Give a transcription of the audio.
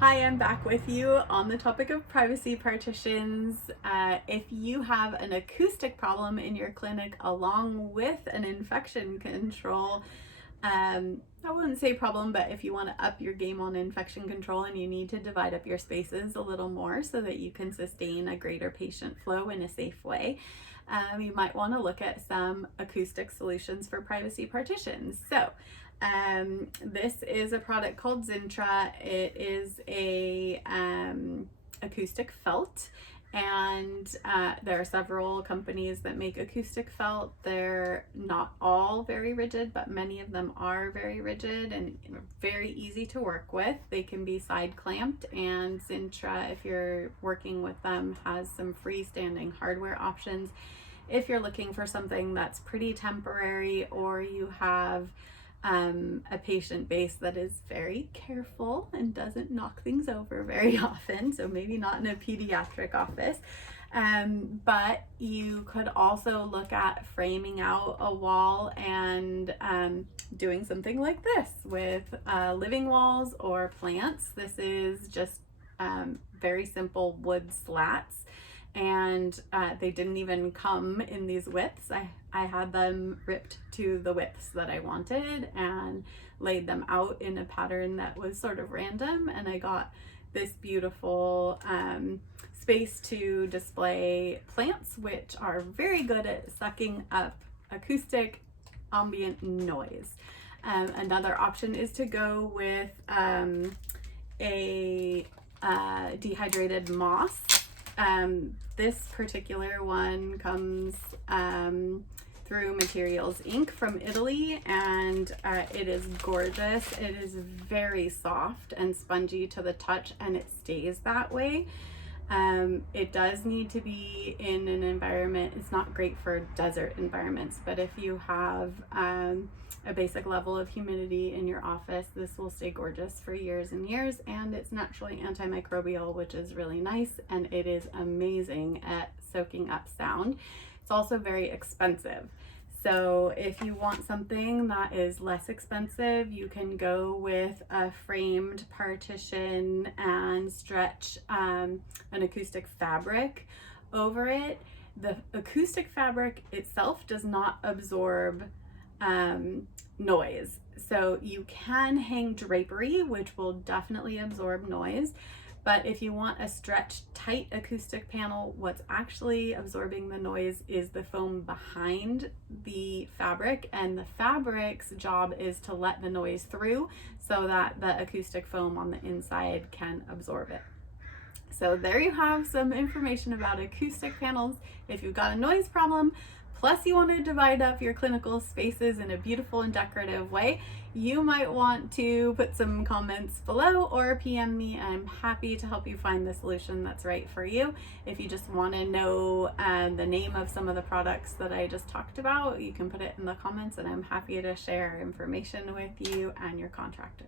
Hi, I'm back with you on the topic of privacy partitions. If you have an acoustic problem in your clinic along with an infection control, I wouldn't say problem, but if you want to up your game on infection control and you need to divide up your spaces a little more so that you can sustain a greater patient flow in a safe way, you might want to look at some acoustic solutions for privacy partitions. So this is a product called Zintra. It is a acoustic felt, and there are several companies that make acoustic felt. They're not all very rigid, but many of them are very rigid and very easy to work with. They can be side clamped, and Zintra, if you're working with them, has some freestanding hardware options. If you're looking for something that's pretty temporary, or you have a patient base that is very careful and doesn't knock things over very often, so maybe not in a pediatric office, but you could also look at framing out a wall and doing something like this with living walls or plants. This is just very simple wood slats, and they didn't even come in these widths. I had them ripped to the widths that I wanted and laid them out in a pattern that was sort of random, and I got this beautiful space to display plants, which are very good at sucking up acoustic ambient noise. Another option is to go with a dehydrated moss. This particular one comes through Materials Inc. from Italy, and it is gorgeous. It is very soft and spongy to the touch, and it stays that way. It does need to be in an environment. It's not great for desert environments, but if you have a basic level of humidity in your office, this will stay gorgeous for years and years, and it's naturally antimicrobial, which is really nice, and it is amazing at soaking up sound. It's also very expensive. So if you want something that is less expensive, you can go with a framed partition and stretch an acoustic fabric over it. The acoustic fabric itself does not absorb noise. So you can hang drapery, which will definitely absorb noise. But if you want a stretched tight acoustic panel, what's actually absorbing the noise is the foam behind the fabric, and the fabric's job is to let the noise through so that the acoustic foam on the inside can absorb it. So there you have some information about acoustic panels. If you've got a noise problem, plus you want to divide up your clinical spaces in a beautiful and decorative way, you might want to put some comments below or PM me. I'm happy to help you find the solution that's right for you. If you just want to know the name of some of the products that I just talked about, you can put it in the comments, and I'm happy to share information with you and your contractor.